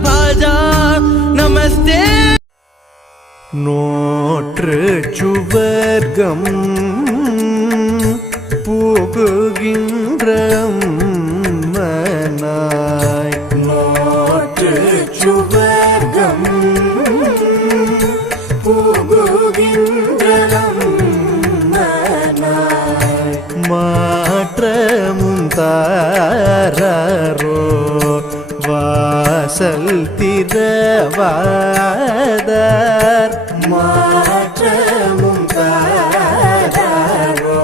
भाजा नमस्ते நோற்று சுவர்க்கம் புகுகின்ற மனாய் நோற்று சுவர்க்கம் புகுகின்ற மனாய் மாற்றமும் தாரோ வாசல் திறவாதார் மாற்றமும் தாரோ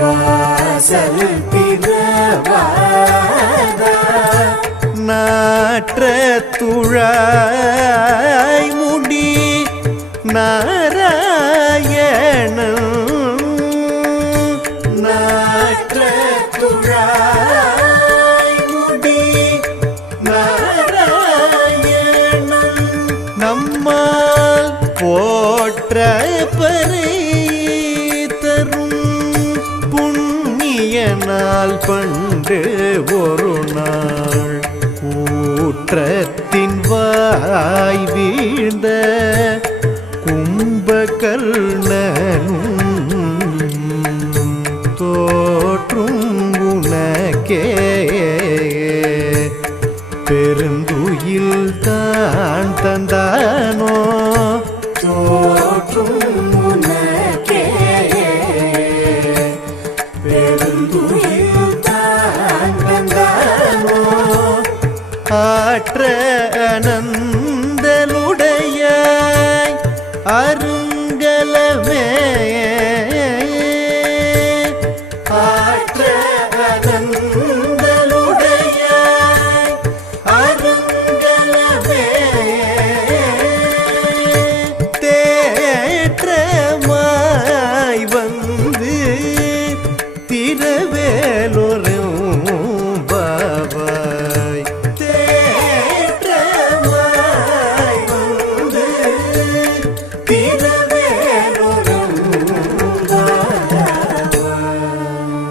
வாசல் திறவாதார் நாற்ற துழாய் முடி நாராயணன் நாற்ற துழாய் முடி நாராயணன் நம்மால் போற்ற பறை தரும் புண்ணியனால் பண்டு ஒரு நாள் கூற்றத்தின் வாய் வீழ்ந்த கும்பகர்ணனும் தோற்றும் உனக்கே பெருந்துயில் தான் தந்தானோ தோற்றும் உனக்கே பெருந்துயில் தான் வந்தானோ ஆற்ற அனந்த